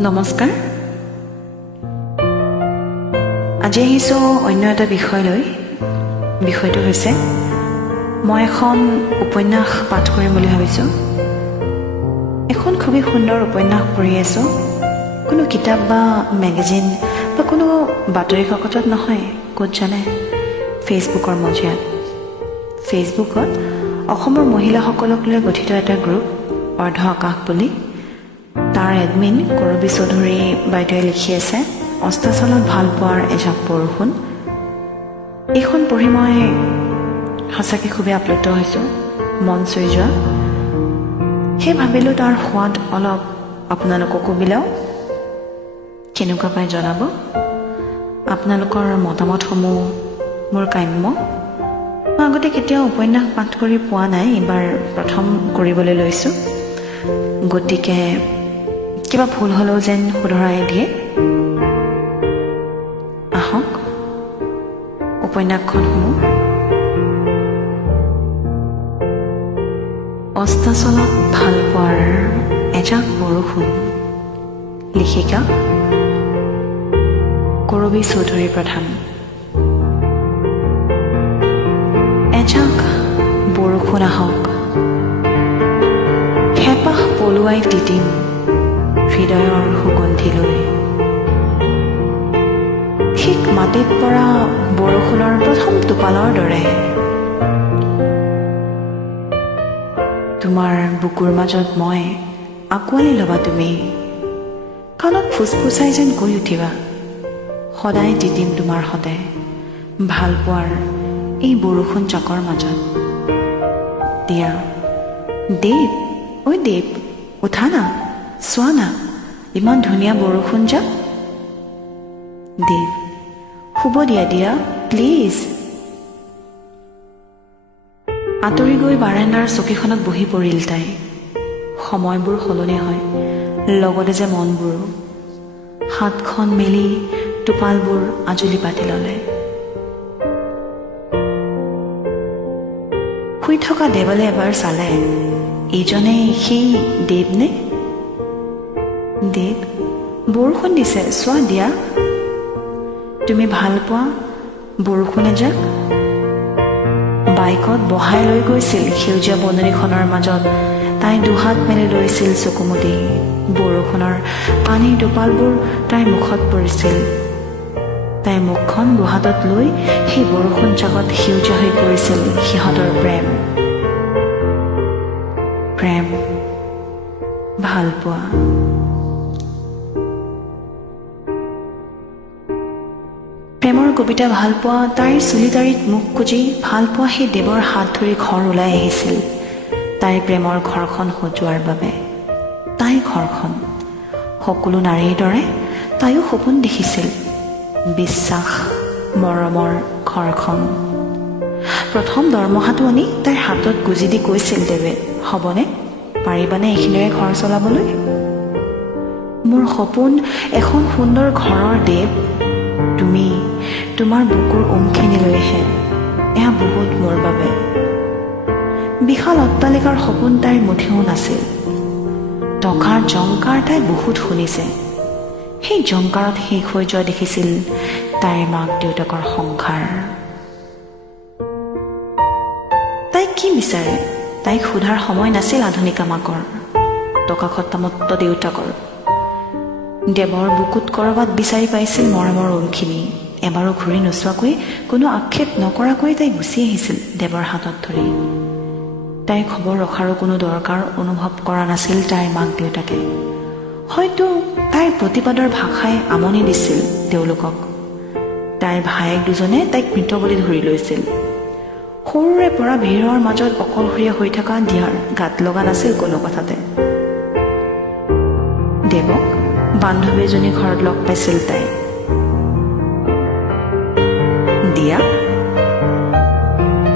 নমস্কাৰ। আজি আহিছোঁ অন্য এটা বিষয় লৈ। বিষয়টো হৈছে মই এখন উপন্যাস পাঠ কৰিম বুলি ভাবিছোঁ। এখন খুবেই সুন্দৰ উপন্যাস পঢ়ি আছোঁ। কোনো কিতাপ বা মেগাজিন বা কোনো বাতৰি কাকতত নহয়, ক'ত জানে, ফেচবুকৰ মজিয়াত। ফেচবুকত অসমৰ মহিলাসকলক লৈ গঠিত এটা গ্ৰুপ অৰ্ধ আকাশ বুলি, তাৰ এডমিন কৰবী চৌধুৰী বাইদেৱে লিখি আছে, অস্তাচলত ভাল পোৱাৰ এজাক বৰষুণ। এইখন পঢ়ি মই সঁচাকৈ খুবেই আপ্লুত হৈছোঁ, মন চুই যোৱা। সেই ভাবিলোঁ তাৰ সোৱাদ অলপ আপোনালোককো বিলাওঁ। কেনেকুৱা পাই জনাব। আপোনালোকৰ মতামতসমূহ মোৰ কাম্য। মই আগতে কেতিয়াও উপন্যাস পাঠ কৰি পোৱা নাই, এইবাৰ প্ৰথম কৰিবলৈ লৈছোঁ। গতিকে কিবা ভুল হ'লেও যেন শুধৰাই দিয়ে। আহক উপন্যাসখন শুনো। অস্তাচলত ভাল পোৱাৰ এজাক বৰষুণ। লেখিকা কৰবী চৌধুৰী প্ৰধান। এজাক বৰষুণ আহক, হেঁপাহ পলুৱাই তিতিম হৃদয়ৰ সুগন্ধি লৈ। ঠিক মাটিত পৰা বৰষুণৰ প্ৰথম টোপালৰ দৰে তোমাৰ বুকুৰ মাজত মই আঁকোৱালি ল'বা তুমি। কাণত ফুচফুচাই যেন কৈ উঠিবা, সদায় তিতিম তোমাৰ সতে ভাল পোৱাৰ এই বৰষুণ জাকৰ মাজত। দিয়া দেৱ, ঐ দেৱ, উঠা না, চোৱা না, ইমান ধুনীয়া বৰষুণ জাক। দেৱ, শুব দিয়া প্লিজ। আঁতৰি গৈ বাৰাণ্ডাৰ চকীখনত বহি পৰিল তাই। সময়বোৰ সলনি হয়, লগতে যে মনবোৰো। হাতখন মেলি টোপালবোৰ আজুলি পাতি ল'লে। শুই থকা দেৱলে এবাৰ চালে, এইজনে সেই দেৱ নে? দেৱ, বৰষুণ দিছে, চোৱা দিয়া। তুমি ভাল পোৱা বৰষুণ এজাক। বাইকত বহাই লৈ গৈছিল সেউজীয়া বননিখনৰ মাজত। তাই দুহাত মেলি লৈছিল চকুমুদি। বৰষুণৰ পানীৰ টোপালবোৰ তাইৰ মুখত পৰিছিল। তাইৰ মুখখন দুহাতত লৈ সেই বৰষুণ জাকত সেউজীয়া হৈ পৰিছিল সিহঁতৰ প্ৰেম। প্ৰেম, ভাল পোৱা। প্ৰেমৰ কবিতা ভাল পোৱা তাইৰ চুলিদাৰিত মুখ খুজি ভাল পোৱা সেই দেৱৰ হাত ধৰি ঘৰ ওলাই আহিছিল তাইৰ প্ৰেমৰ ঘৰখন সজোৱাৰ বাবে। তাই ঘৰখন, সকলো নাৰীৰ দৰে তাইও সপোন দেখিছিল, বিশ্বাস, মৰমৰ ঘৰখন। প্ৰথম দৰমহাটো আনি তাইৰ হাতত গুজি দি কৈছিল দেৱে, হ'বনে, পাৰিবানে এইখিনিৰে ঘৰ চলাবলৈ? মোৰ সপোন এখন সুন্দৰ ঘৰৰ দেৱ। তুমি তোমাৰ বুকুৰ উমখিনি লৈহে, এয়া বহুত মোৰ বাবে। বিশাল অট্টালিকাৰ সপোন তাইৰ মুঠেও নাছিল। টকাৰ জংকাৰ তাই বহুত শুনিছে। সেই জংকাৰত শেষ হৈ যোৱা দেখিছিল তাইৰ মাক দেউতাকৰ সংসাৰ। তাই কি বিচাৰে, তাইক সোধাৰ সময় নাছিল আধুনিকা মাকৰ, টকা খট্টামত্ত দেউতাকৰ। দেৱৰ বুকুত ক'ৰবাত বিচাৰি পাইছিল মৰমৰ উমখিনি। এবাৰো ঘূৰি নোচোৱাকৈ, কোনো আক্ষেপ নকৰাকৈ তাই গুচি আহিছিল দেৱৰ হাতত ধৰি। তাইৰ খবৰ ৰখাৰো কোনো দৰকাৰ অনুভৱ কৰা নাছিল তাইৰ মাক দেউতাকে। হয়তো তাইৰ প্ৰতিবাদৰ ভাষাই আমনি দিছিল তেওঁলোকক। তাইৰ ভায়েক দুজনে তাইক মৃত বুলি ধৰি লৈছিল। সৰুৰে পৰা ভিৰৰ মাজত অকলশৰীয়া হৈ থকা দিয়াৰ গাত লগা নাছিল কোনো কথাতে। দেৱক বান্ধৱী এজনী ঘৰত লগ পাইছিল তাই। দিয়া,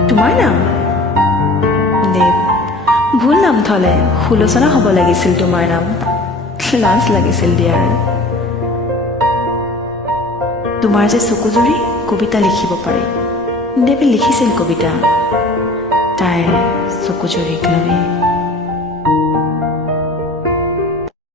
তোমাৰ নাম? দেৱ, ভুল নাম থলে, সুলোচনা হ'ব লাগিছিল তোমাৰ নাম। লাজ লাগিছিল দিয়াৰ। তোমাৰ যে চকুজুৰি, কবিতা লিখিব পাৰি। দেৱে লিখিছিল কবিতা তাইৰ চকুজুৰিক লৈ।